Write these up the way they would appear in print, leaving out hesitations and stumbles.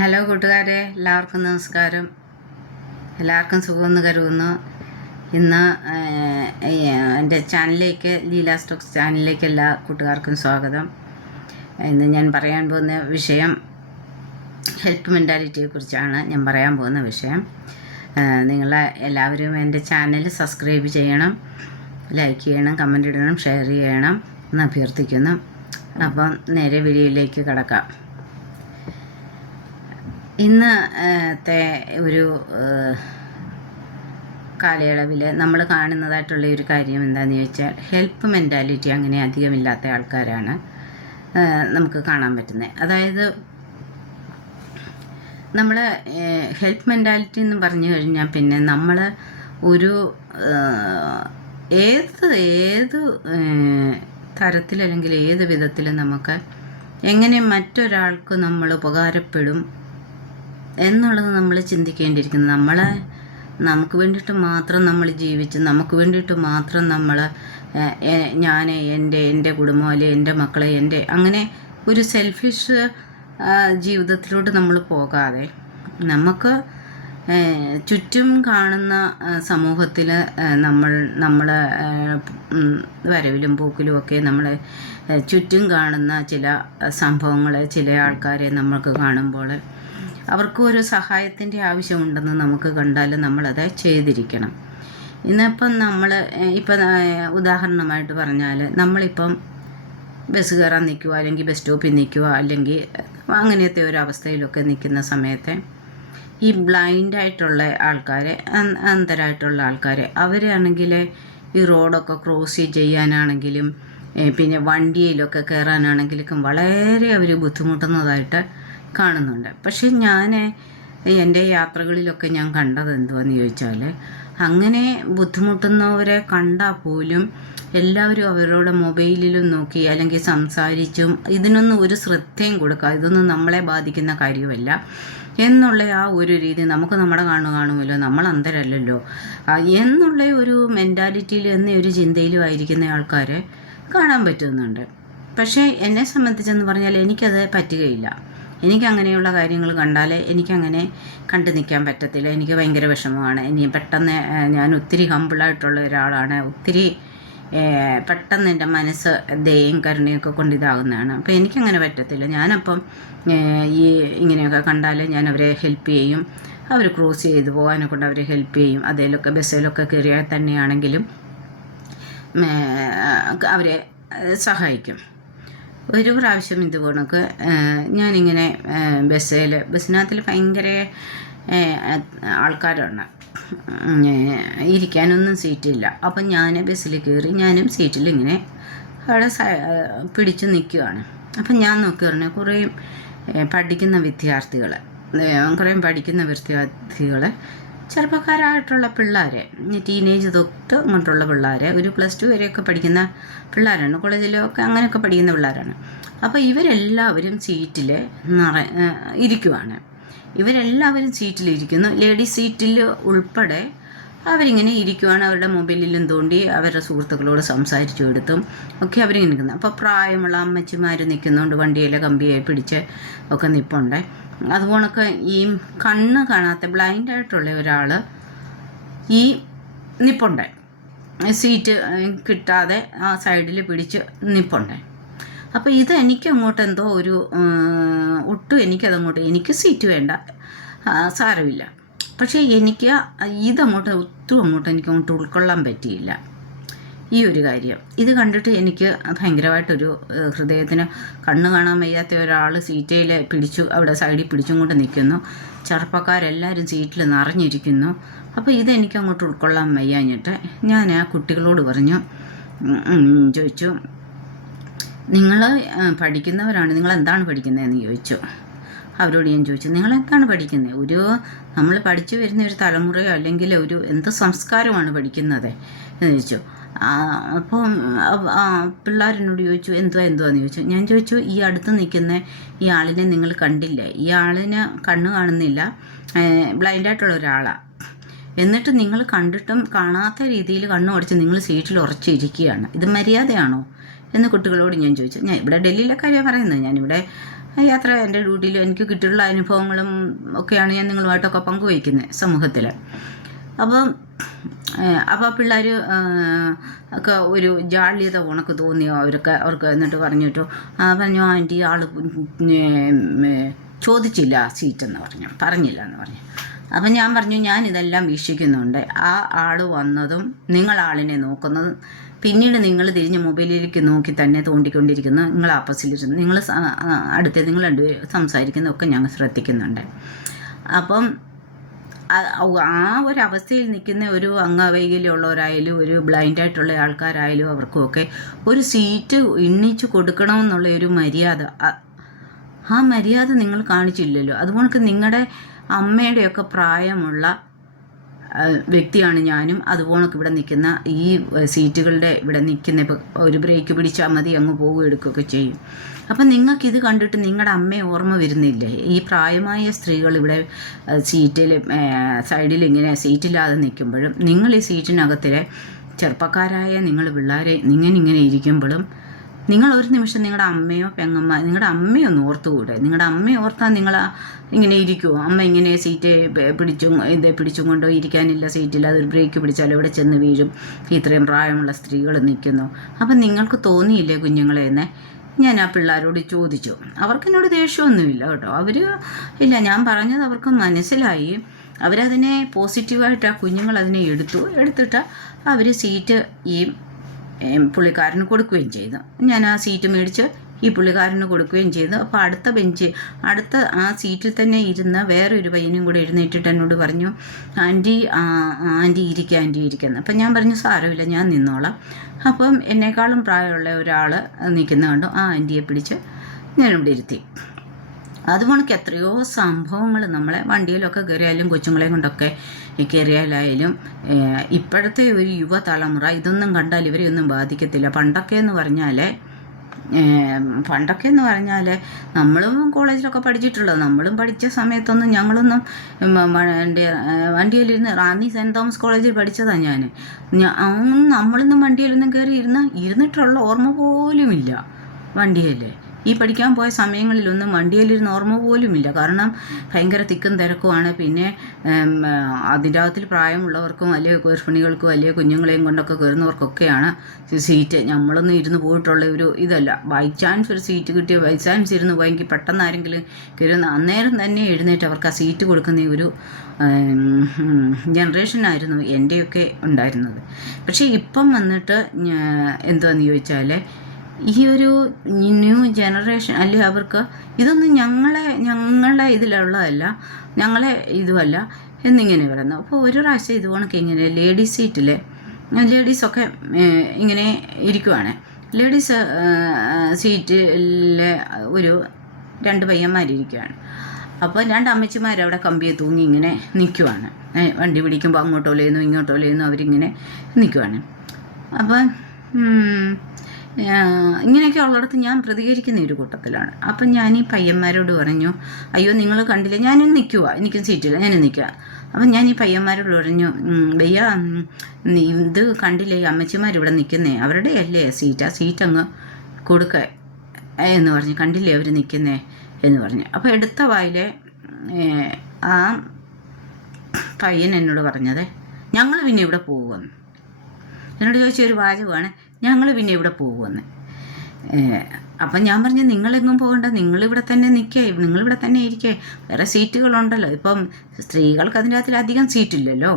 Hello കൂട്ടുകാരെ, എല്ലാവർക്കും നമസ്കാരം. എല്ലാവർക്കും സുഖമെന്ന് കരുതുന്നു. ഇന്ന് എൻ്റെ ചാനലിലേക്ക്, ലീല സ്റ്റോക്സ് ചാനലിലേക്ക് എല്ലാ കൂട്ടുകാർക്കും സ്വാഗതം. ഇന്ന് ഞാൻ പറയാൻ പോകുന്ന വിഷയം ഹെൽപ്പ് മെൻറ്റാലിറ്റിയെക്കുറിച്ചാണ്. ഞാൻ പറയാൻ പോകുന്ന വിഷയം നിങ്ങൾ എല്ലാവരും എൻ്റെ ചാനൽ സബ്സ്ക്രൈബ് ചെയ്യണം, ലൈക്ക് ചെയ്യണം, കമൻ്റ് ഇടണം, ഷെയർ ചെയ്യണം എന്ന് അഭ്യർത്ഥിക്കുന്നു. അപ്പം നേരെ വീഡിയോയിലേക്ക് കടക്കാം. ഇന്നത്തെ ഒരു കാലയളവിൽ നമ്മൾ കാണുന്നതായിട്ടുള്ള ഒരു കാര്യം എന്താണെന്ന് ചോദിച്ചാൽ, ഹെൽപ്പ് മെൻറ്റാലിറ്റി അങ്ങനെ അധികമില്ലാത്ത ആൾക്കാരാണ് നമുക്ക് കാണാൻ പറ്റുന്നത്. അതായത് നമ്മൾ ഹെൽപ്പ് മെൻറ്റാലിറ്റി എന്ന് പറഞ്ഞു കഴിഞ്ഞാൽ പിന്നെ നമ്മൾ ഒരു ഏത് തരത്തിൽ അല്ലെങ്കിൽ ഏത് വിധത്തിൽ നമുക്ക് എങ്ങനെ മറ്റൊരാൾക്ക് നമ്മൾ ഉപകാരപ്പെടും എന്നുള്ളത് നമ്മൾ ചിന്തിക്കേണ്ടിയിരിക്കുന്നു. നമുക്ക് വേണ്ടിയിട്ട് മാത്രം നമ്മൾ ജീവിച്ച്, നമുക്ക് വേണ്ടിയിട്ട് മാത്രം നമ്മൾ ഞാൻ എൻ്റെ കുടുംബം അല്ലെങ്കിൽ എൻ്റെ മക്കളെ അങ്ങനെ ഒരു സെൽഫിഷ് ജീവിതത്തിലോട്ട് നമ്മൾ പോകാതെ, നമുക്ക് ചുറ്റും കാണുന്ന സമൂഹത്തിൽ നമ്മൾ വരവിലും പോക്കിലും ഒക്കെ നമ്മൾ ചുറ്റും കാണുന്ന ചില സംഭവങ്ങൾ, ചില ആൾക്കാരെ നമുക്ക് കാണുമ്പോൾ അവർക്കും ഒരു സഹായത്തിൻ്റെ ആവശ്യമുണ്ടെന്ന് നമുക്ക് കണ്ടാൽ നമ്മളത് ചെയ്തിരിക്കണം. ഇന്നിപ്പം ഉദാഹരണമായിട്ട് പറഞ്ഞാൽ, നമ്മളിപ്പം ബസ് കയറാൻ നിൽക്കുക, അല്ലെങ്കിൽ ബസ് സ്റ്റോപ്പിൽ നിൽക്കുക, അല്ലെങ്കിൽ അങ്ങനത്തെ ഒരു അവസ്ഥയിലൊക്കെ നിൽക്കുന്ന സമയത്ത് ഈ ബ്ലൈൻഡായിട്ടുള്ള ആൾക്കാരെ, അന്ധരായിട്ടുള്ള ആൾക്കാരെ, അവരാണെങ്കിൽ ഈ റോഡൊക്കെ ക്രോസ് ചെയ്യാനാണെങ്കിലും പിന്നെ വണ്ടിയിലൊക്കെ കയറാനാണെങ്കിലും വളരെ അവർ ബുദ്ധിമുട്ടുന്നതായിട്ട് കാണുന്നുണ്ട്. പക്ഷെ ഞാൻ എൻ്റെ യാത്രകളിലൊക്കെ ഞാൻ കണ്ടത് എന്തുവാന്ന് ചോദിച്ചാൽ, അങ്ങനെ ബുദ്ധിമുട്ടുന്നവരെ കണ്ടാൽ പോലും എല്ലാവരും അവരുടെ മൊബൈലിലും നോക്കി അല്ലെങ്കിൽ സംസാരിച്ചും ഇതിനൊന്നും ഒരു ശ്രദ്ധയും കൊടുക്കുക, ഇതൊന്നും നമ്മളെ ബാധിക്കുന്ന കാര്യമല്ല എന്നുള്ള ആ ഒരു രീതി, നമുക്ക് നമ്മുടെ കാണുമല്ലോ, നമ്മൾ അന്ധരല്ലല്ലോ എന്നുള്ള ഒരു മെൻറ്റാലിറ്റിയിൽ എന്നൊരു ചിന്തയിലും ആയിരിക്കുന്ന ആൾക്കാരെ കാണാൻ പറ്റുന്നുണ്ട്. പക്ഷേ എന്നെ സംബന്ധിച്ചെന്ന് പറഞ്ഞാൽ എനിക്കത് പറ്റുകയില്ല. എനിക്കങ്ങനെയുള്ള കാര്യങ്ങൾ കണ്ടാൽ എനിക്കങ്ങനെ കണ്ടു നിൽക്കാൻ പറ്റത്തില്ല. എനിക്ക് ഭയങ്കര വിഷമമാണ്. പെട്ടെന്ന് ഞാൻ ഒത്തിരി ഹമ്പിളായിട്ടുള്ള ഒരാളാണ്. ഒത്തിരി പെട്ടെന്ന് എൻ്റെ മനസ്സ് ദയയും കരുണയൊക്കെ കൊണ്ടിതാകുന്നതാണ്. അപ്പോൾ എനിക്കങ്ങനെ പറ്റത്തില്ല. ഞാനപ്പം ഇങ്ങനെയൊക്കെ കണ്ടാൽ ഞാൻ അവരെ ഹെൽപ്പ് ചെയ്യും. അവർ ക്രോസ് ചെയ്ത് പോകാനെ കൊണ്ട് അവരെ ഹെൽപ്പ് ചെയ്യും. അതിലൊക്കെ ബസ്സിലൊക്കെ കയറിയാൽ തന്നെയാണെങ്കിലും അവരെ സഹായിക്കും. ഒരു പ്രാവശ്യം ഇതുകൊണ്ടൊക്കെ ഞാനിങ്ങനെ ബസ്സിനകത്തിൽ ഭയങ്കര ആൾക്കാരാണ്, ഇരിക്കാനൊന്നും സീറ്റില്ല. അപ്പം ഞാൻ ബസ്സിൽ കയറി, ഞാനും സീറ്റിൽ ഇങ്ങനെ അവിടെ പിടിച്ച് നിൽക്കുകയാണ്. അപ്പം ഞാൻ നോക്കി പറഞ്ഞാൽ കുറേ പഠിക്കുന്ന വിദ്യാർത്ഥികൾ ചെറുപ്പക്കാരായിട്ടുള്ള പിള്ളേരെ, ടീനേജ് തൊട്ട് ഇങ്ങോട്ടുള്ള പിള്ളേരെ, ഒരു +2 വരെയൊക്കെ പഠിക്കുന്ന പിള്ളേരാണ്, കോളേജിലൊക്കെ അങ്ങനെയൊക്കെ പഠിക്കുന്ന പിള്ളേരാണ്. അപ്പോൾ ഇവരെല്ലാവരും സീറ്റിൽ ഇരിക്കുവാണ്. ഇവരെല്ലാവരും സീറ്റിലിരിക്കുന്നു. ലേഡീസ് സീറ്റിൽ ഉൾപ്പെടെ അവരിങ്ങനെ ഇരിക്കുവാണ്. അവരുടെ മൊബൈലിലും തോണ്ടി അവരുടെ സുഹൃത്തുക്കളോട് സംസാരിച്ചു കൊടുത്തും ഒക്കെ അവരിങ്ങനെ നിൽക്കുന്നത്. അപ്പോൾ പ്രായമുള്ള അമ്മച്ചിമാർ നിൽക്കുന്നുണ്ട്, വണ്ടിയിലെ കമ്പിയെ പിടിച്ച് ഒക്കെ നിൽപ്പുണ്ട്. അതുപോലൊക്കെ ഈ കണ്ണ് കാണാത്ത ബ്ലൈൻഡായിട്ടുള്ള ഒരാൾ ഈ നിൽപ്പുണ്ട്, സീറ്റ് കിട്ടാതെ ആ സൈഡിൽ പിടിച്ച് നിൽപ്പുണ്ട്. അപ്പോൾ ഇത് എനിക്കങ്ങോട്ട് എന്തോ ഒരു എനിക്ക് സീറ്റ് വേണ്ട, സാരമില്ല. പക്ഷേ എനിക്ക് എനിക്കങ്ങോട്ട് ഉൾക്കൊള്ളാൻ പറ്റിയില്ല ഈ ഒരു കാര്യം. ഇത് കണ്ടിട്ട് എനിക്ക് ഭയങ്കരമായിട്ടൊരു ഹൃദയത്തിന്, കണ്ണ് കാണാൻ വയ്യാത്ത ഒരാൾ സീറ്റയിൽ അവിടെ സൈഡിൽ പിടിച്ചും കൊണ്ട് നിൽക്കുന്നു, ചെറുപ്പക്കാരെല്ലാവരും സീറ്റിൽ നിറഞ്ഞിരിക്കുന്നു. അപ്പോൾ ഇതെനിക്കങ്ങോട്ട് ഉൾക്കൊള്ളാൻ വയ്യാഞ്ഞിട്ട് ഞാൻ ആ കുട്ടികളോട് ചോദിച്ചു, നിങ്ങൾ പഠിക്കുന്നവരാണ്, നിങ്ങളെന്താണ് പഠിക്കുന്നതെന്ന് ചോദിച്ചു. അവരോട് ഞാൻ ചോദിച്ചു, നിങ്ങളെന്താണ് പഠിക്കുന്നത്? നമ്മൾ പഠിച്ചു വരുന്ന ഒരു തലമുറയോ അല്ലെങ്കിൽ എന്ത് സംസ്കാരമാണ് പഠിക്കുന്നത് എന്ന് ചോദിച്ചു. അപ്പോൾ പിള്ളേരെന്നോട് ചോദിച്ചു, എന്തുവാന്ന് ചോദിച്ചു. ഞാൻ ചോദിച്ചു, ഈ അടുത്ത് നിൽക്കുന്ന ഈ ആളിനെ നിങ്ങൾ കണ്ടില്ലേ? ഈ ആളിന് കണ്ണ് കാണുന്നില്ല, ബ്ലൈൻഡായിട്ടുള്ള ഒരാളാണ്. എന്നിട്ട് നിങ്ങൾ കണ്ടിട്ടും കാണാത്ത രീതിയിൽ കണ്ണു അടച്ച് നിങ്ങൾ സീറ്റിൽ ഉറച്ചിരിക്കുകയാണ്. ഇത് മര്യാദയാണോ എന്ന് കുട്ടികളോട് ഞാൻ ചോദിച്ചു. ഞാൻ ഇവിടെ ഡൽഹിയിലെ കാര്യമാണ് പറയുന്നത്. ഞാനിവിടെ യാത്ര എൻ്റെ ഡ്യൂട്ടിയിൽ എനിക്ക് കിട്ടിയിട്ടുള്ള അനുഭവങ്ങളും ഒക്കെയാണ് ഞാൻ നിങ്ങളുമായിട്ടൊക്കെ പങ്കുവയ്ക്കുന്നത് സമൂഹത്തിൽ. അപ്പോൾ പിള്ളേർ ഒക്കെ ഒരു ജാള്യത ഉണക്ക് തോന്നിയോ അവർക്ക് എന്നിട്ട് പറഞ്ഞു ആൻറ്റി ആൾ ചോദിച്ചില്ല സീറ്റെന്ന് പറഞ്ഞില്ല എന്ന് പറഞ്ഞു. അപ്പം ഞാൻ പറഞ്ഞു ഞാനിതെല്ലാം വീക്ഷിക്കുന്നുണ്ട്. ആ ആൾ വന്നതും നിങ്ങളാളിനെ നോക്കുന്നതും പിന്നീട് നിങ്ങൾ തിരിഞ്ഞ് മൊബൈലിലേക്ക് നോക്കി തന്നെ തോണ്ടിക്കൊണ്ടിരിക്കുന്നു, നിങ്ങൾ ആപ്പസിലിരുന്ന് നിങ്ങൾ അടുത്ത് നിങ്ങൾ രണ്ടുപേരും സംസാരിക്കുന്നതൊക്കെ ഞങ്ങൾ ശ്രദ്ധിക്കുന്നുണ്ട്. അപ്പം ആ ഒരു അവസ്ഥയിൽ നിൽക്കുന്ന ഒരു അംഗവൈകല്യമുള്ളവരായാലും ഒരു ബ്ലൈൻഡായിട്ടുള്ള ആൾക്കാരായാലും അവർക്കുമൊക്കെ ഒരു സീറ്റ് എണ്ണിച്ച് കൊടുക്കണമെന്നുള്ള ഒരു മര്യാദ, ആ മര്യാദ നിങ്ങൾ കാണിച്ചില്ലല്ലോ. അതുകൊണ്ട് നിങ്ങളുടെ അമ്മയുടെയൊക്കെ പ്രായമുള്ള വ്യക്തിയാണ് ഞാനും. അതുപോലൊക്കെ ഇവിടെ നിൽക്കുന്ന ഈ സീറ്റുകളുടെ ഇവിടെ നിൽക്കുന്ന ഇപ്പോൾ ഒരു ബ്രേക്ക് പിടിച്ചാൽ മതി അങ്ങ് പോകുക എടുക്കുകയൊക്കെ ചെയ്യും. അപ്പം നിങ്ങൾക്കിത് കണ്ടിട്ട് നിങ്ങളുടെ അമ്മയെ ഓർമ്മ വരുന്നില്ലേ? ഈ പ്രായമായ സ്ത്രീകൾ ഇവിടെ സീറ്റിൽ സൈഡിൽ ഇങ്ങനെ സീറ്റില്ലാതെ നിൽക്കുമ്പോഴും നിങ്ങൾ ഈ സീറ്റിനകത്തിലെ ചെറുപ്പക്കാരായ നിങ്ങൾ പിള്ളേരെ ഇങ്ങനെ ഇരിക്കുമ്പോഴും നിങ്ങൾ ഒരു നിമിഷം നിങ്ങളുടെ അമ്മയോ നിങ്ങളുടെ അമ്മയൊന്ന് ഓർത്തുകൂടെ? നിങ്ങളുടെ അമ്മയെ ഓർത്താൽ നിങ്ങൾ ഇങ്ങനെ ഇരിക്കുമോ? അമ്മ ഇങ്ങനെ സീറ്റ് പിടിച്ചും കൊണ്ടോ ഇരിക്കാനില്ല സീറ്റിൽ, അതൊരു ബ്രേക്ക് പിടിച്ചാൽ എവിടെ ചെന്ന് വീഴും, ഇത്രയും പ്രായമുള്ള സ്ത്രീകൾ നിൽക്കുന്നു. അപ്പം നിങ്ങൾക്ക് തോന്നിയില്ലേ കുഞ്ഞുങ്ങളെ എന്ന് ഞാൻ ആ പിള്ളേരോട് ചോദിച്ചു. അവർക്കെന്നോട് ദേഷ്യമൊന്നുമില്ല കേട്ടോ. ഇല്ല, ഞാൻ പറഞ്ഞത് അവർക്ക് മനസ്സിലായി. അവരതിനെ പോസിറ്റീവായിട്ട് ആ കുഞ്ഞുങ്ങൾ അതിനെ എടുത്തിട്ട് അവർ സീറ്റ് ഈ പുള്ളിക്കാരന് കൊടുക്കുകയും ചെയ്തു. ഞാൻ ആ സീറ്റ് മേടിച്ച് ഈ പുള്ളിക്കാരന് കൊടുക്കുകയും ചെയ്തു. അപ്പോൾ അടുത്ത ആ സീറ്റിൽ തന്നെ ഇരുന്ന വേറൊരു പയ്യനും കൂടെ എഴുന്നേറ്റിട്ട് എന്നോട് പറഞ്ഞു, ആൻറ്റി ഇരിക്കുന്നു. അപ്പം ഞാൻ പറഞ്ഞു സാരമില്ല, ഞാൻ നിന്നോളാം. അപ്പം എന്നെക്കാളും പ്രായമുള്ള ഒരാൾ നിൽക്കുന്ന കണ്ടു. ആ ആൻറ്റിയെ പിടിച്ച് ഞാനിവിടെ ഇരുത്തി. അതുകൊണ്ട് എത്രയോ സംഭവങ്ങൾ നമ്മളെ വണ്ടിയിലൊക്കെ കയറിയാലും കൊച്ചുങ്ങളെയും കൊണ്ടൊക്കെ കയറിയാലായാലും ഇപ്പോഴത്തെ ഒരു യുവതലമുറ ഇതൊന്നും കണ്ടാൽ ഇവരെയൊന്നും ബാധിക്കത്തില്ല. പണ്ടൊക്കെ എന്ന് പറഞ്ഞാൽ നമ്മളും കോളേജിലൊക്കെ പഠിച്ചിട്ടുള്ളത്, നമ്മളും പഠിച്ച സമയത്തൊന്നും ഞങ്ങളൊന്നും വണ്ടിയിലിരുന്ന് റാന്നി സെൻറ്റ് തോമസ് കോളേജിൽ പഠിച്ചതാണ് ഞാൻ. നമ്മളൊന്നും വണ്ടിയിലൊന്നും കയറി ഇരുന്നിട്ടുള്ള ഓർമ്മ പോലുമില്ല. വണ്ടിയിൽ ഈ പഠിക്കാൻ പോയ സമയങ്ങളിലൊന്നും വണ്ടിയിലിരുന്ന് ഓർമ്മ പോലുമില്ല. കാരണം ഭയങ്കര തിക്കും തിരക്കുമാണ്. പിന്നെ അതിൻ്റെ അകത്തിൽ പ്രായമുള്ളവർക്കും അല്ലെങ്കിൽ ഗർഭിണികൾക്കും അല്ലെങ്കിൽ കുഞ്ഞുങ്ങളെയും കൊണ്ടൊക്കെ കയറുന്നവർക്കൊക്കെയാണ് സീറ്റ്. നമ്മളൊന്നും ഇരുന്ന് പോയിട്ടുള്ള ഒരു ഇതല്ല. ബൈ ചാൻസ് ഒരു സീറ്റ് കിട്ടിയോ ബൈ ചാൻസ് ഇരുന്ന് പോയെങ്കിൽ പെട്ടെന്ന് ആരെങ്കിലും കയറുന്ന അന്നേരം തന്നെ എഴുന്നേറ്റ് അവർക്ക് ആ സീറ്റ് കൊടുക്കുന്ന ഒരു ജനറേഷനായിരുന്നു എൻ്റെയൊക്കെ ഉണ്ടായിരുന്നത്. പക്ഷേ ഇപ്പം വന്നിട്ട് എന്താണെന്ന് ചോദിച്ചാൽ ഈ ഒരു ന്യൂ ജനറേഷൻ അല്ലെങ്കിൽ അവർക്ക് ഇതൊന്നും ഞങ്ങളെ ഇതിലുള്ളതല്ല, ഞങ്ങളെ ഇതുമല്ല എന്നിങ്ങനെ പറയുന്നു. അപ്പോൾ ഒരു പ്രാവശ്യം ഇതുപോണക്ക് ഇങ്ങനെ ലേഡീസ് സീറ്റിൽ ലേഡീസൊക്കെ ഇങ്ങനെ ഇരിക്കുവാണ്. ലേഡീസ് സീറ്റിൽ ഒരു 2 പയ്യന്മാരിയ്ക്കുകയാണ്. അപ്പോൾ 2 അമ്മച്ചിമാരവിടെ കമ്പിയെ തൂങ്ങി ഇങ്ങനെ നിൽക്കുവാണ്. വണ്ടി പിടിക്കുമ്പോൾ അങ്ങോട്ടോലേന്നു ഇങ്ങോട്ടോലേന്നു അവരിങ്ങനെ നിൽക്കുവാണ്. അപ്പം ഇങ്ങനെയൊക്കെ ഉള്ളിടത്ത് ഞാൻ പ്രതികരിക്കുന്ന ഒരു കൂട്ടത്തിലാണ്. അപ്പം ഞാൻ ഈ പയ്യന്മാരോട് പറഞ്ഞു, അയ്യോ നിങ്ങൾ കണ്ടില്ല, ഞാനും നിൽക്കുക, എനിക്കും സീറ്റില്ല, ഞാനും നിൽക്കുക. അപ്പം ഞാൻ ഈ പയ്യന്മാരോട് പറഞ്ഞു, ഭയ്യ ഇത് കണ്ടില്ലേ ഈ അമ്മച്ചിമാരിവിടെ നിൽക്കുന്നേ, അവരുടെ അല്ലേ സീറ്റ്, ആ സീറ്റ് അങ്ങ് കൊടുക്ക എന്ന് പറഞ്ഞു, കണ്ടില്ലേ അവർ നിൽക്കുന്നേ എന്ന് പറഞ്ഞു. അപ്പോൾ എടുത്ത വായിലെ ആ പയ്യൻ എന്നോട് പറഞ്ഞത്, ഞങ്ങൾ പിന്നെ ഇവിടെ പോകുമെന്ന് എന്നോട് ചോദിച്ചൊരു വാചകമാണ്, ഞങ്ങൾ പിന്നെ ഇവിടെ പോകുമെന്ന്. അപ്പം ഞാൻ പറഞ്ഞു, നിങ്ങളെങ്ങും പോകണ്ട, നിങ്ങളിവിടെ തന്നെ നിൽക്കേ, നിങ്ങളിവിടെ തന്നെ ഇരിക്കേ, വേറെ സീറ്റുകളുണ്ടല്ലോ. ഇപ്പം സ്ത്രീകൾക്ക് അതിൻ്റെ അകത്തിൽ അധികം സീറ്റില്ലല്ലോ.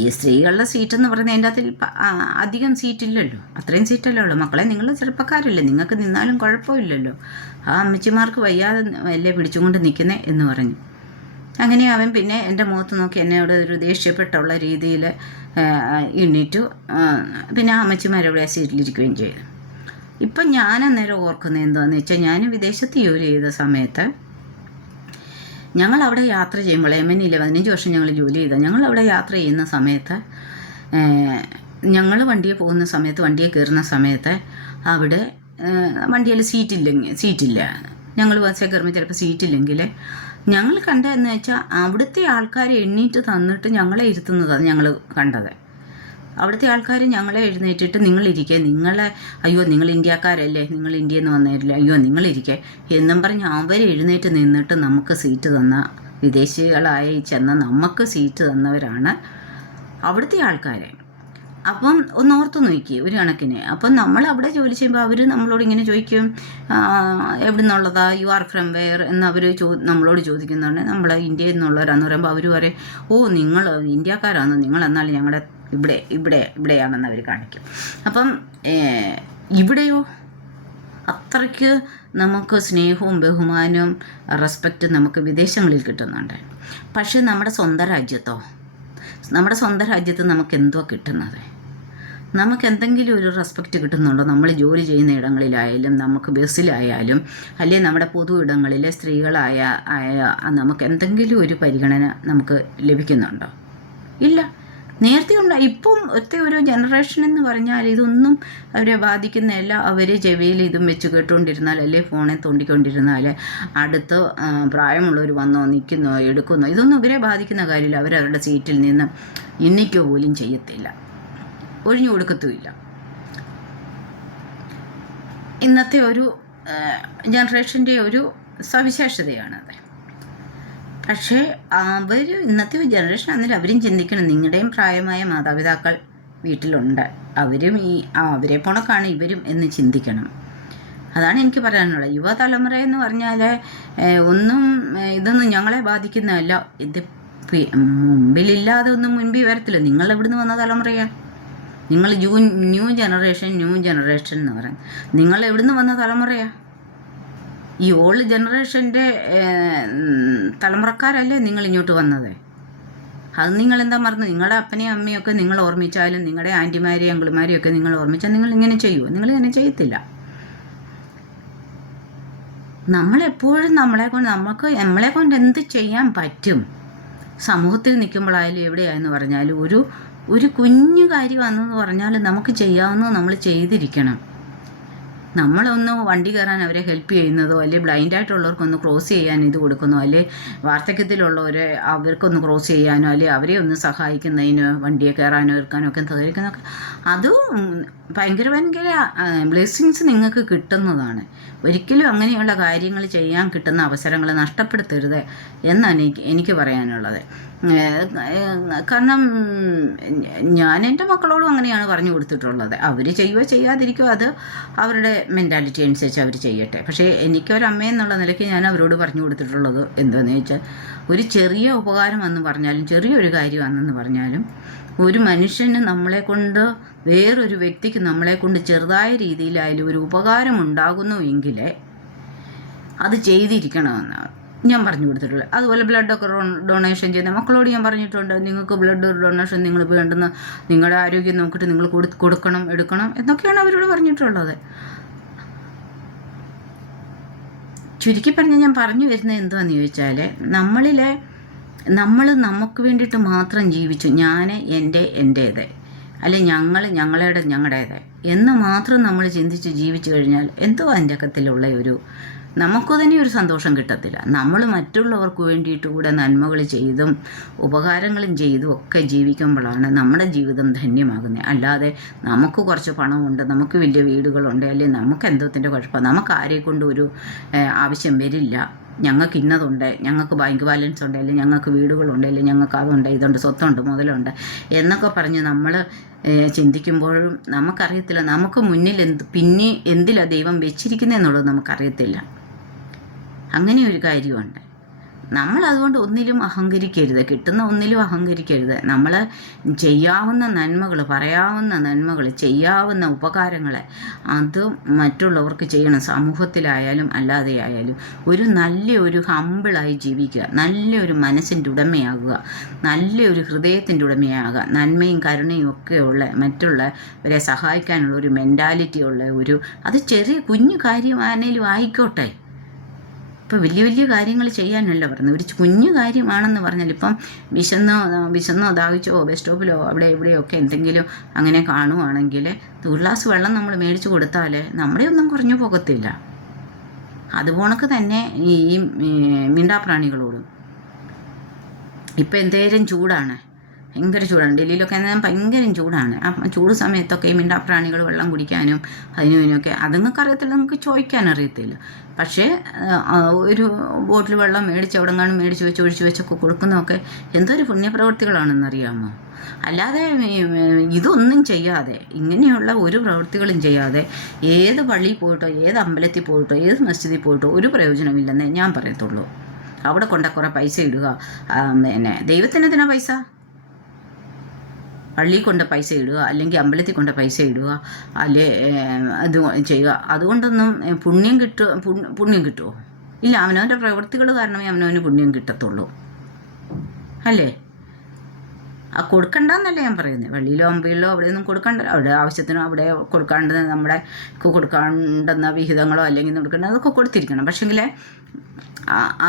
ഈ സ്ത്രീകളുടെ സീറ്റെന്ന് പറയുന്നത് അതിൻ്റെ അകത്തിൽ അധികം സീറ്റില്ലല്ലോ, അത്രയും സീറ്റല്ലേ ഉള്ളൂ. മക്കളെ നിങ്ങൾ ചെറുപ്പക്കാരല്ലേ, നിങ്ങൾക്ക് നിന്നാലും കുഴപ്പമില്ലല്ലോ, ആ അമ്മച്ചിമാർക്ക് വയ്യാതെ അല്ലേ പിടിച്ചും കൊണ്ട് നിൽക്കുന്നേ എന്ന് പറഞ്ഞു. അങ്ങനെ അവൻ പിന്നെ എൻ്റെ മുഖത്ത് നോക്കി എന്നോട് ഒരു ദേഷ്യപ്പെട്ടുള്ള രീതിയിൽ എണ്ണീറ്റു. പിന്നെ ആ അമ്മച്ചിമാരവിടെ സീറ്റിലിരിക്കുകയും ചെയ്തു. ഇപ്പം ഞാൻ അന്നേരം ഓർക്കുന്നത് എന്താണെന്ന് വെച്ചാൽ, ഞാൻ വിദേശത്ത് ജോലി ചെയ്ത സമയത്ത് ഞങ്ങളവിടെ യാത്ര ചെയ്യുമ്പോൾ MNEയിൽ 15 വർഷം ഞങ്ങൾ ജോലി ചെയ്ത, ഞങ്ങളവിടെ യാത്ര ചെയ്യുന്ന സമയത്ത് ഞങ്ങൾ വണ്ടിയെ പോകുന്ന സമയത്ത് വണ്ടിയെ കയറുന്ന സമയത്ത് അവിടെ വണ്ടിയിൽ സീറ്റില്ല. ഞങ്ങൾ ബസ്സിൽ കയറുമ്പോൾ ചിലപ്പോൾ സീറ്റില്ലെങ്കിൽ ഞങ്ങൾ കണ്ടതെന്ന് വെച്ചാൽ അവിടുത്തെ ആൾക്കാരെ എണ്ണീറ്റ് തന്നിട്ട് ഞങ്ങളെ ഇരുത്തുന്നതാണ് ഞങ്ങൾ കണ്ടത്. അവിടുത്തെ ആൾക്കാർ ഞങ്ങളെ എഴുന്നേറ്റിട്ട് നിങ്ങളിരിക്കെ, അയ്യോ നിങ്ങൾ ഇന്ത്യക്കാരല്ലേ, നിങ്ങൾ ഇന്ത്യയിൽ നിന്ന് വന്നവരില്ലേ, അയ്യോ നിങ്ങളിരിക്കെ എന്നും പറഞ്ഞ് അവർ എഴുന്നേറ്റ് നിന്നിട്ട് നമുക്ക് സീറ്റ് തന്ന, വിദേശികളായി ചെന്ന നമുക്ക് സീറ്റ് തന്നവരാണ് അവിടുത്തെ ആൾക്കാരെ. അപ്പം ഒന്ന് ഓർത്ത് നോക്കി ഒരു കണക്കിന്. അപ്പം നമ്മൾ അവിടെ ജോലി ചെയ്യുമ്പോൾ അവർ നമ്മളോട് ഇങ്ങനെ ചോദിക്കും, എവിടെ നിന്നുള്ളതാ, യു ആർ ഫ്രം വെയർ എന്ന് അവർ നമ്മളോട് ചോദിക്കുന്നുണ്ട്. നമ്മൾ ഇന്ത്യയിൽ നിന്നുള്ളവരാന്ന് പറയുമ്പോൾ അവർ പറയും, ഓ നിങ്ങൾ ഇന്ത്യക്കാരാണെന്ന്, നിങ്ങൾ എന്നാൽ ഞങ്ങളുടെ ഇവിടെയാണെന്ന് അവർ കാണിക്കും. അപ്പം ഇവിടെയോ അത്രയ്ക്ക് നമുക്ക് സ്നേഹവും ബഹുമാനവും റെസ്പെക്റ്റും നമുക്ക് വിദേശങ്ങളിൽ കിട്ടുന്നുണ്ട്. പക്ഷേ നമ്മുടെ സ്വന്തം രാജ്യത്ത് നമുക്ക് എന്തോ കിട്ടുന്നത്? നമുക്ക് എന്തെങ്കിലും ഒരു റെസ്പെക്റ്റ് കിട്ടുന്നുണ്ടോ? നമ്മൾ ജോലി ചെയ്യുന്ന ഇടങ്ങളിലായാലും, നമുക്ക് ബസ്സിലായാലും, അല്ലെങ്കിൽ നമ്മുടെ പൊതു ഇടങ്ങളിൽ സ്ത്രീകളായ നമുക്ക് എന്തെങ്കിലും ഒരു പരിഗണന നമുക്ക് ലഭിക്കുന്നുണ്ടോ? ഇല്ല. നേരത്തെ ഇപ്പം ഒരു ജനറേഷൻ എന്ന് പറഞ്ഞാൽ ഇതൊന്നും അവരെ ബാധിക്കുന്നതല്ല. അവർ ചെവിയിൽ ഇതും വെച്ച് കേട്ടുകൊണ്ടിരുന്നാൽ, അല്ലെങ്കിൽ ഫോണിൽ തോണ്ടിക്കൊണ്ടിരുന്നാൽ, അടുത്ത് പ്രായമുള്ളവർ വന്നോ നിൽക്കുന്നോ എടുക്കുന്നോ ഇതൊന്നും ഇവരെ ബാധിക്കുന്ന കാര്യമില്ല. അവരവരുടെ സീറ്റിൽ നിന്ന് എണ്ണിക്കോ പോലും ചെയ്യത്തില്ല, ഒഴിഞ്ഞു കൊടുക്കത്തുമില്ല. ഇന്നത്തെ ഒരു ജനറേഷൻ്റെ ഒരു സവിശേഷതയാണത്. പക്ഷേ ഇന്നത്തെ ഒരു ജനറേഷൻ ആണെങ്കിൽ അവരും ചിന്തിക്കണം, നിങ്ങളുടെയും പ്രായമായ മാതാപിതാക്കൾ വീട്ടിലുണ്ട്, അവരും അവരെ പോണക്കാണ് ഇവരും എന്ന് ചിന്തിക്കണം. അതാണ് എനിക്ക് പറയാനുള്ളത്. യുവതലമുറ എന്ന് പറഞ്ഞാൽ ഇതൊന്നും ഞങ്ങളെ ബാധിക്കുന്നതല്ല. ഇത് മുമ്പിലില്ലാതെ ഒന്നും മുൻപിൽ വരത്തില്ല. നിങ്ങൾ എവിടുന്ന് വന്ന തലമുറയാണ്? നിങ്ങൾ ന്യൂ ജനറേഷൻ എന്ന് പറയും. നിങ്ങൾ എവിടുന്ന് വന്ന തലമുറയാണ്? ഈ ഓൾഡ് ജനറേഷൻ്റെ തലമുറക്കാരല്ലേ നിങ്ങൾ ഇങ്ങോട്ട് വന്നത്? അത് നിങ്ങളെന്താ മറന്നു? നിങ്ങളുടെ അപ്പനെയും അമ്മയൊക്കെ നിങ്ങൾ ഓർമ്മിച്ചാലും, നിങ്ങളുടെ ആൻറ്റിമാരെയും അങ്കിൾമാരെയും ഒക്കെ നിങ്ങൾ ഓർമ്മിച്ചാൽ നിങ്ങൾ ഇങ്ങനെ ചെയ്യുമോ? നിങ്ങളിങ്ങനെ ചെയ്യത്തില്ല. നമ്മളെപ്പോഴും നമ്മളെ കൊണ്ട് എന്ത് ചെയ്യാൻ പറ്റും? സമൂഹത്തിൽ നിൽക്കുമ്പോഴായാലും എവിടെയായെന്ന് പറഞ്ഞാലും ഒരു കുഞ്ഞു കാര്യമാണെന്ന് പറഞ്ഞാൽ നമുക്ക് ചെയ്യാവുന്നത് നമ്മൾ ചെയ്തിരിക്കണം. നമ്മളൊന്ന് വണ്ടി കയറാൻ അവരെ ഹെൽപ്പ് ചെയ്യുന്നതോ, അല്ലെങ്കിൽ ബ്ലൈൻഡായിട്ടുള്ളവർക്കൊന്ന് ക്രോസ് ചെയ്യാൻ ഇത് കൊടുക്കുന്നോ, അല്ലെങ്കിൽ വാർദ്ധക്യത്തിലുള്ളവരെ അവർക്കൊന്ന് ക്രോസ് ചെയ്യാനോ, അല്ലെങ്കിൽ അവരെ ഒന്ന് സഹായിക്കുന്നതിന് വണ്ടിയെ കയറാനോ എടുക്കാനോ ഒക്കെ സഹകരിക്കുന്നതൊക്കെ അതും ഭയങ്കര ബ്ലെസ്സിങ്സ് നിങ്ങൾക്ക് കിട്ടുന്നതാണ്. ഒരിക്കലും അങ്ങനെയുള്ള കാര്യങ്ങൾ ചെയ്യാൻ കിട്ടുന്ന അവസരങ്ങൾ നഷ്ടപ്പെടുത്തരുത് എന്നാണ് എനിക്ക് പറയാനുള്ളത്. കാരണം ഞാൻ എൻ്റെ മക്കളോടും അങ്ങനെയാണ് പറഞ്ഞു കൊടുത്തിട്ടുള്ളത്. അവർ ചെയ്യുകയോ ചെയ്യാതിരിക്കുകയോ അത് അവരുടെ മെൻറ്റാലിറ്റി അനുസരിച്ച് അവർ ചെയ്യട്ടെ. പക്ഷേ എനിക്കൊരമ്മയെന്നുള്ള നിലയ്ക്ക് ഞാൻ അവരോട് പറഞ്ഞു കൊടുത്തിട്ടുള്ളത് എന്താണെന്ന് ചോദിച്ചാൽ, ഒരു ചെറിയ ഉപകാരം എന്ന് പറഞ്ഞാലും, ചെറിയൊരു കാര്യമാണെന്ന് പറഞ്ഞാലും, ഒരു മനുഷ്യന് നമ്മളെക്കൊണ്ട്, വേറൊരു വ്യക്തിക്ക് നമ്മളെക്കൊണ്ട് ചെറുതായ രീതിയിലായാലും ഒരു ഉപകാരം ഉണ്ടാകുന്നുവെങ്കിൽ അത് ചെയ്തിരിക്കണമെന്നാണ് ഞാൻ പറഞ്ഞു കൊടുത്തിട്ടുള്ളത്. അതുപോലെ ബ്ലഡൊക്കെ ഡൊണേഷൻ ചെയ്യുന്ന മക്കളോട് ഞാൻ പറഞ്ഞിട്ടുണ്ട്, നിങ്ങൾക്ക് ബ്ലഡ് ഡൊണേഷൻ നിങ്ങൾ വേണ്ടുന്ന നിങ്ങളുടെ ആരോഗ്യം നോക്കിയിട്ട് നിങ്ങൾ കൊടുക്കണം, എടുക്കണം എന്നൊക്കെയാണ് അവരോട് പറഞ്ഞിട്ടുള്ളത്. ചുരുക്കി പറഞ്ഞാൽ ഞാൻ പറഞ്ഞു വരുന്നത് എന്താണെന്ന് ചോദിച്ചാൽ, നമ്മൾ നമുക്ക് വേണ്ടിയിട്ട് മാത്രം ജീവിച്ചു, ഞാൻ എൻ്റേത്, അല്ലെ ഞങ്ങളുടേത് എന്ന് മാത്രം നമ്മൾ ചിന്തിച്ച് ജീവിച്ചു കഴിഞ്ഞാൽ എന്തോ അതിൻ്റെ അകത്തിലുള്ള നമുക്ക് തന്നെ ഒരു സന്തോഷം കിട്ടത്തില്ല. നമ്മൾ മറ്റുള്ളവർക്ക് വേണ്ടിയിട്ട് കൂടെ നന്മകൾ ചെയ്തും ഉപകാരങ്ങളും ചെയ്തും ഒക്കെ ജീവിക്കുമ്പോഴാണ് നമ്മുടെ ജീവിതം ധന്യമാകുന്നത്. അല്ലാതെ നമുക്ക് കുറച്ച് പണമുണ്ട്, നമുക്ക് വലിയ വീടുകളുണ്ട്, അല്ലെങ്കിൽ നമുക്ക് എന്തോത്തിൻ്റെ കുഴപ്പം, നമുക്ക് ആരെക്കൊണ്ട് ഒരു ആവശ്യം വരില്ല, ഞങ്ങൾക്ക് ഇന്നതുണ്ട്, ഞങ്ങൾക്ക് ബാങ്ക് ബാലൻസ് ഉണ്ട്, അല്ലെങ്കിൽ ഞങ്ങൾക്ക് വീടുകളുണ്ട്, അല്ലെങ്കിൽ ഞങ്ങൾക്ക് അതുണ്ട്, ഇതുണ്ട്, സ്വത്തുണ്ട്, മുതലുണ്ട് എന്നൊക്കെ പറഞ്ഞ് നമ്മൾ ചിന്തിക്കുമ്പോഴും നമുക്കറിയത്തില്ല നമുക്ക് മുന്നിൽ പിന്നെ എന്തിലാണ് ദൈവം വെച്ചിരിക്കുന്നതെന്നുള്ളത് നമുക്കറിയത്തില്ല. അങ്ങനെ ഒരു കാര്യമുണ്ട്. നമ്മൾ അതുകൊണ്ട് ഒന്നിലും അഹങ്കരിക്കരുത്, കിട്ടുന്ന ഒന്നിലും അഹങ്കരിക്കരുത്. നമ്മൾ ചെയ്യാവുന്ന നന്മകൾ, പറയാവുന്ന നന്മകൾ, ചെയ്യാവുന്ന ഉപകാരങ്ങൾ അത് മറ്റുള്ളവർക്ക് ചെയ്യണം. സമൂഹത്തിലായാലും അല്ലാതെ ആയാലും നല്ലൊരു ഹമ്പിളായി ജീവിക്കുക, നല്ലൊരു മനസ്സിൻ്റെ ഉടമയാകുക, നല്ലൊരു ഹൃദയത്തിൻ്റെ ഉടമയാകുക, നന്മയും കരുണയും ഒക്കെയുള്ള മറ്റുള്ളവരെ സഹായിക്കാനുള്ള ഒരു മെൻറ്റാലിറ്റി ഉള്ള അത് ചെറിയ കുഞ്ഞു കാര്യമാണേലും ആയിക്കോട്ടെ. ഇപ്പോൾ വലിയ കാര്യങ്ങൾ ചെയ്യാനല്ല പറയുന്നത്, ഒരു കുഞ്ഞു കാര്യമാണെന്ന് പറഞ്ഞാൽ, ഇപ്പം വിശന്നോ ദാഹിച്ചോ ബസ് സ്റ്റോപ്പിലോ അവിടെ എവിടെയൊക്കെ എന്തെങ്കിലും അങ്ങനെ കാണുവാണെങ്കിൽ ഒരു ഗ്ലാസ് വെള്ളം നമ്മൾ മേടിച്ചു കൊടുത്താൽ നമ്മുടെ ഒന്നും കുറഞ്ഞു പോകത്തില്ല. അതുപോണക്ക് തന്നെ ഈ മിണ്ടാപ്രാണികളോടും. ഇപ്പം എന്തേലും ചൂടാണ്, ഭയങ്കര ചൂടാണ്. ഡൽഹിയിലൊക്കെ ഭയങ്കര ചൂടാണ്. അപ്പം ചൂട് സമയത്തൊക്കെ ഈ മിണ്ടാപ്രാണികൾ വെള്ളം കുടിക്കാനും അതിനും ഇതിനൊക്കെ അതുങ്ങൾക്ക് അറിയത്തില്ല, നമുക്ക് ചോദിക്കാൻ അറിയത്തില്ല. പക്ഷേ ഒരു ബോട്ടിൽ വെള്ളം മേടിച്ച് എവിടെങ്ങാനും മേടിച്ച് വെച്ച് ഒഴിച്ച് വെച്ചൊക്കെ കൊടുക്കുന്നതൊക്കെ എന്തൊരു പുണ്യപ്രവൃത്തികളാണെന്നറിയാമോ? അല്ലാതെ ഇതൊന്നും ചെയ്യാതെ, ഇങ്ങനെയുള്ള ഒരു പ്രവൃത്തികളും ചെയ്യാതെ ഏത് പള്ളിയിൽ പോയിട്ടോ ഏത് അമ്പലത്തിൽ പോയിട്ടോ ഏത് മസ്ജിദിൽ പോയിട്ടോ ഒരു പ്രയോജനമില്ലെന്നേ ഞാൻ പറയത്തുള്ളൂ. അവിടെ കൊണ്ട കുറേ പൈസ ഇടുക, പിന്നെ ദൈവത്തിനെന്തിനാ പൈസ? പള്ളിയിൽ കൊണ്ട് പൈസ ഇടുക, അല്ലെങ്കിൽ അമ്പലത്തിൽ കൊണ്ട് പൈസ ഇടുക, അല്ലെ അത് ചെയ്യുക. അതുകൊണ്ടൊന്നും പുണ്യം കിട്ടുമോ? ഇല്ല. അവനവൻ്റെ പ്രവൃത്തികൾ കാരണമേ അവനവന് പുണ്യം കിട്ടത്തുള്ളൂ, അല്ലേ? കൊടുക്കണ്ടെന്നല്ല ഞാൻ പറയുന്നത്. പള്ളിയിലോ അമ്പയിലോ അവിടെയൊന്നും കൊടുക്കണ്ട. അവിടെ ആവശ്യത്തിനോ അവിടെ നമ്മുടെ കൊടുക്കാണ്ടെന്ന വിഹിതങ്ങളോ അല്ലെങ്കിൽ കൊടുക്കേണ്ട അതൊക്കെ കൊടുത്തിരിക്കണം. പക്ഷേങ്കിൽ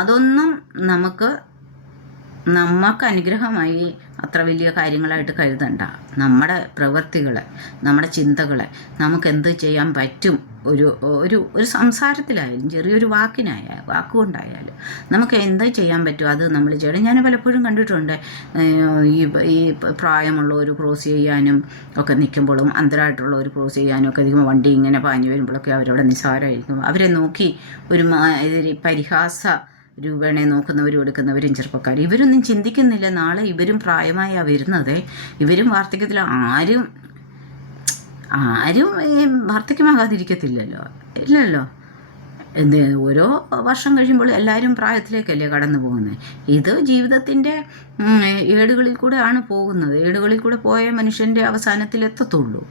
അതൊന്നും നമുക്ക് അനുഗ്രഹമായി അത്ര വലിയ കാര്യങ്ങളായിട്ട് കരുതണ്ട. നമ്മുടെ പ്രവൃത്തികളെ, നമ്മുടെ ചിന്തകളെ നമുക്ക് എന്ത് ചെയ്യാൻ പറ്റും, ഒരു സംസാരത്തിലായാലും ചെറിയൊരു വാക്കുകൊണ്ടായാലും നമുക്ക് എന്ത് ചെയ്യാൻ പറ്റും അത് നമ്മൾ ചെയ്യണം. ഞാൻ പലപ്പോഴും കണ്ടിട്ടുണ്ട് ഈ പ്രായമുള്ളവർ ക്രോസ് ചെയ്യാനും ഒക്കെ നിൽക്കുമ്പോഴും അന്തരായിട്ടുള്ളവർ ക്രോസ് ചെയ്യാനും ഒക്കെ നിൽക്കുമ്പോൾ വണ്ടി ഇങ്ങനെ പാഞ്ഞു വരുമ്പോഴൊക്കെ അവരവിടെ നിസ്സാരമായിരിക്കും. അവരെ നോക്കി ഒരു പരിഹാസ രൂപേണെ നോക്കുന്നവരും എടുക്കുന്നവരും ചെറുപ്പക്കാർ. ഇവരൊന്നും ചിന്തിക്കുന്നില്ല, നാളെ ഇവരും പ്രായമായ വരുന്നത്. ഇവരും വാർദ്ധക്യത്തിൽ ആരും വാർദ്ധക്യമാകാതിരിക്കത്തില്ലല്ലോ, ഇല്ലല്ലോ. ഓരോ വർഷം കഴിയുമ്പോൾ എല്ലാവരും പ്രായത്തിലേക്കല്ലേ കടന്നു പോകുന്നത്. ഇത് ജീവിതത്തിൻ്റെ ഏടുകളിൽ കൂടെയാണ് പോകുന്നത്. ഏടുകളിൽ കൂടെ പോയ മനുഷ്യൻ്റെ അവസാനത്തിലെത്തത്തുള്ളൂ.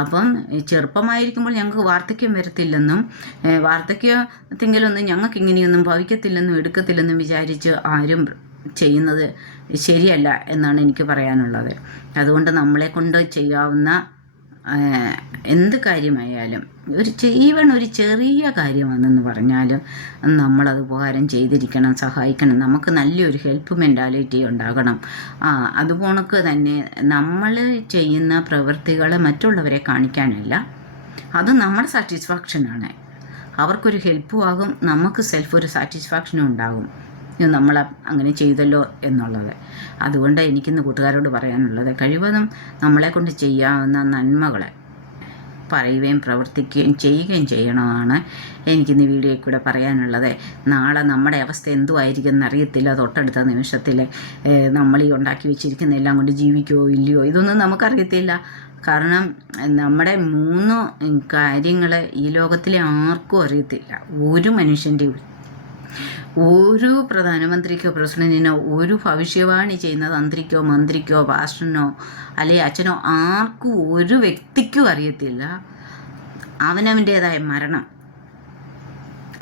അപ്പം ചെറുപ്പമായിരിക്കുമ്പോൾ ഞങ്ങൾക്ക് വാർദ്ധക്യം വരത്തില്ലെന്നും വാർദ്ധക്യത്തെങ്കിലൊന്നും ഞങ്ങൾക്ക് ഇങ്ങനെയൊന്നും ഭവിക്കത്തില്ലെന്നും എടുക്കത്തില്ലെന്നും വിചാരിച്ച് ആരും ചെയ്യുന്നത് ശരിയല്ല എന്നാണ് എനിക്ക് പറയാനുള്ളത്. അതുകൊണ്ട് നമ്മളെ കൊണ്ട് ചെയ്യാവുന്ന എന്ത് കാര്യമായാലും ഒരു ചെറിയ കാര്യമാണെന്ന് പറഞ്ഞാലും നമ്മളത് ഉപകാരം ചെയ്തിരിക്കണം, സഹായിക്കണം. നമുക്ക് നല്ലൊരു ഹെൽപ്പ് മെൻറ്റാലിറ്റി ഉണ്ടാകണം. അതുപോണക്ക് തന്നെ നമ്മൾ ചെയ്യുന്ന പ്രവൃത്തികൾ മറ്റുള്ളവരെ കാണിക്കാനല്ല, അത് നമ്മുടെ സാറ്റിസ്ഫാക്ഷനാണ്. അവർക്കൊരു ഹെൽപ്പും ആകും, നമുക്ക് ഒരു സാറ്റിസ്ഫാക്ഷനും ഉണ്ടാകും നമ്മൾ അങ്ങനെ ചെയ്തല്ലോ എന്നുള്ളത്. അതുകൊണ്ട് എനിക്കിന്ന് കൂട്ടുകാരോട് പറയാനുള്ളത്, കഴിവതും നമ്മളെ കൊണ്ട് ചെയ്യാവുന്ന നന്മകളെ പറയുകയും പ്രവർത്തിക്കുകയും ചെയ്യുകയും ചെയ്യണമെന്നാണ് എനിക്കിന്ന് വീഡിയോയിൽ കൂടെ പറയാനുള്ളത്. നാളെ നമ്മുടെ അവസ്ഥ എന്തുമായിരിക്കും എന്നറിയത്തില്ല. തൊട്ടടുത്ത നിമിഷത്തിൽ നമ്മൾ ഈ ഉണ്ടാക്കി വെച്ചിരിക്കുന്ന എല്ലാം കൊണ്ട് ജീവിക്കുമോ ഇല്ലയോ ഇതൊന്നും നമുക്കറിയത്തില്ല. കാരണം നമ്മുടെ 3 കാര്യങ്ങൾ ഈ ലോകത്തിലെ ആർക്കും അറിയത്തില്ല. ഒരു മനുഷ്യൻ്റെ, ഒരു പ്രധാനമന്ത്രിക്കോ പ്രസിഡന്റിനോ, ഒരു ഭവിഷ്യവാണി ചെയ്യുന്ന തന്ത്രിക്കോ മന്ത്രിക്കോ പാസ്റ്ററിനോ അല്ലെങ്കിൽ അച്ഛനോ ആർക്കും ഒരു വ്യക്തിക്കും അറിയത്തില്ല അവനവൻ്റേതായ മരണം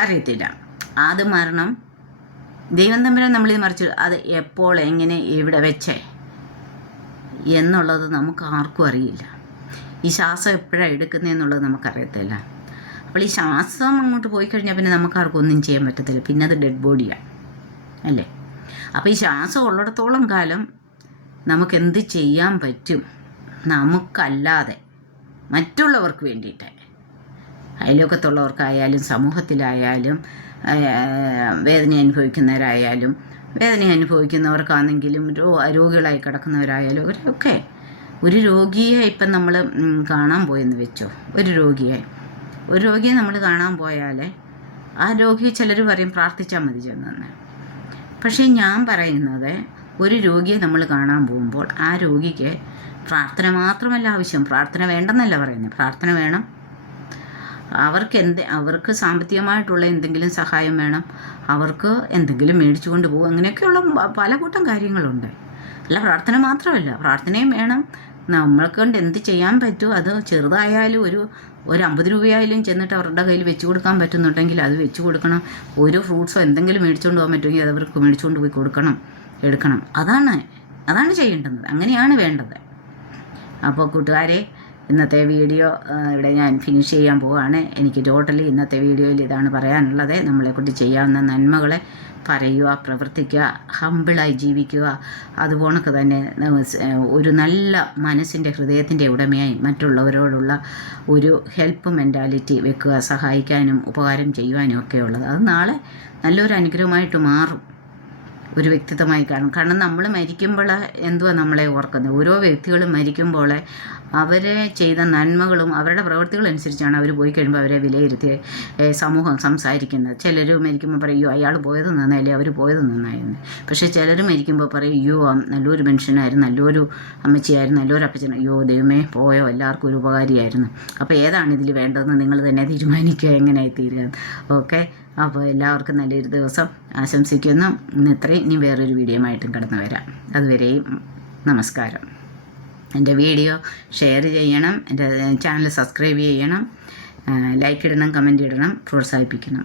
അറിയത്തില്ല. അത് മരണം ദൈവം തമ്മിൽ നമ്മളിത് മറിച്ച് അത് എപ്പോൾ എങ്ങനെ എവിടെ വെച്ചേ എന്നുള്ളത് നമുക്ക് ആർക്കും അറിയില്ല. ഈ ശ്വാസം എപ്പോഴാണ് എടുക്കുന്നതെന്നുള്ളത് നമുക്കറിയത്തില്ല. അപ്പോൾ ഈ ശ്വാസം അങ്ങോട്ട് പോയി കഴിഞ്ഞാൽ പിന്നെ നമുക്കാർക്കും ഒന്നും ചെയ്യാൻ പറ്റത്തില്ല. പിന്നെ അത് ഡെഡ് ബോഡിയാണ്, അല്ലേ? അപ്പോൾ ഈ ശ്വാസം ഉള്ളിടത്തോളം കാലം നമുക്കെന്ത് ചെയ്യാൻ പറ്റും? നമുക്കല്ലാതെ മറ്റുള്ളവർക്ക് വേണ്ടിയിട്ട്, അയൽവക്കത്തുള്ളവർക്കായാലും സമൂഹത്തിലായാലും വേദന അനുഭവിക്കുന്നവരായാലും വേദന അനുഭവിക്കുന്നവർക്കാണെങ്കിലും രോഗികളായി കിടക്കുന്നവരായാലും അവരൊക്കെ ഒരു രോഗിയെ ഇപ്പം നമ്മൾ കാണാൻ പോയെന്ന് വെച്ചോ, ഒരു രോഗിയെ നമ്മൾ കാണാൻ പോയാൽ ആ രോഗി ചിലർ പറയും പ്രാർത്ഥിച്ചാൽ മതി ചെന്നെന്ന്. പക്ഷേ ഞാൻ പറയുന്നത് ഒരു രോഗിയെ നമ്മൾ കാണാൻ പോകുമ്പോൾ ആ രോഗിക്ക് പ്രാർത്ഥന മാത്രമല്ല ആവശ്യം, പ്രാർത്ഥന വേണ്ടെന്നല്ല പറയുന്നത്, പ്രാർത്ഥന വേണം. അവർക്ക് സാമ്പത്തികമായിട്ടുള്ള എന്തെങ്കിലും സഹായം വേണം, അവർക്ക് എന്തെങ്കിലും മേടിച്ചു കൊണ്ട് പോകും, അങ്ങനെയൊക്കെയുള്ള പല കൂട്ടം കാര്യങ്ങളുണ്ട്. അല്ല പ്രാർത്ഥന മാത്രമല്ല, പ്രാർത്ഥനയും വേണം. നമ്മൾക്ക് കൊണ്ട് എന്ത് ചെയ്യാൻ പറ്റുമോ അത് ചെറുതായാലും ഒരു 50 രൂപയായാലും ചെന്നിട്ട് അവരുടെ കയ്യിൽ വെച്ച് കൊടുക്കാൻ പറ്റുന്നുണ്ടെങ്കിൽ അത് വെച്ച് കൊടുക്കണം. ഒരു ഫ്രൂട്ട്സോ എന്തെങ്കിലും മേടിച്ചുകൊണ്ട് പോകാൻ പറ്റുമെങ്കിൽ അത് അവർക്ക് മേടിച്ചുകൊണ്ട് പോയി എടുക്കണം. അതാണ് ചെയ്യേണ്ടത്, അങ്ങനെയാണ് വേണ്ടത്. അപ്പോൾ കൂട്ടുകാരെ, ഇന്നത്തെ വീഡിയോ ഇവിടെ ഞാൻ ഫിനിഷ് ചെയ്യാൻ പോവുകയാണ്. എനിക്ക് ടോട്ടലി ഇന്നത്തെ വീഡിയോയിൽ ഇതാണ് പറയാനുള്ളത്. നമ്മളെക്കൊണ്ട് ചെയ്യാവുന്ന നന്മകളെ പറയുക, പ്രവർത്തിക്കുക, ഹമ്പിളായി ജീവിക്കുക. അതുപോണക്ക് തന്നെ ഒരു നല്ല മനസ്സിൻ്റെ ഹൃദയത്തിൻ്റെ ഉടമയായി മറ്റുള്ളവരോടുള്ള ഒരു ഹെൽപ്പ് മെൻറ്റാലിറ്റി വെക്കുക, സഹായിക്കാനും ഉപകാരം ചെയ്യുവാനും ഒക്കെ ഉള്ളത്. അത് നാളെ നല്ലൊരു അനുഗ്രഹമായിട്ട് മാറും. ഒരു വ്യക്തിത്വമായി കാണും. കാരണം നമ്മൾ മരിക്കുമ്പോൾ എന്തുവാ നമ്മളെ ഓർക്കുന്നത്? ഓരോ വ്യക്തികളും മരിക്കുമ്പോൾ അവരെ ചെയ്ത നന്മകളും അവരുടെ പ്രവൃത്തികളനുസരിച്ചാണ് അവർ പോയി കഴിയുമ്പോൾ അവരെ വിലയിരുത്തി സമൂഹം സംസാരിക്കുന്നത്. ചിലർ മരിക്കുമ്പോൾ പറയും അയ്യോ അയാൾ പോയത് നന്നായില്ലേ, അവർ പോയത് നന്നായിരുന്നു. പക്ഷേ ചിലർ മരിക്കുമ്പോൾ പറയും അയ്യോ നല്ലൊരു മനുഷ്യനായിരുന്നു, നല്ലൊരു അമ്മച്ചിയായിരുന്നു, നല്ലൊരു അപ്പച്ചൻ, അയ്യോ ദൈവമേ പോയോ എല്ലാവർക്കും ഒരു ഉപകാരിയായിരുന്നു. അപ്പോൾ ഏതാണ് ഇതിൽ വേണ്ടതെന്ന് നിങ്ങൾ തന്നെ തീരുമാനിക്കുക, എങ്ങനെയായി തീരുക. ഓക്കെ, അപ്പോൾ എല്ലാവർക്കും നല്ലൊരു ദിവസം ആശംസിക്കുന്നു. ഇന്ന് ഇത്രയും, ഇനി വേറൊരു വീഡിയോ ആയിട്ടും കടന്നു വരാം. അതുവരെയും നമസ്കാരം. എൻ്റെ വീഡിയോ ഷെയർ ചെയ്യണം, എൻ്റെ ചാനൽ സബ്സ്ക്രൈബ് ചെയ്യണം, ലൈക്ക് ഇടണം, കമൻറ്റ് ഇടണം, പ്രോത്സാഹിപ്പിക്കണം.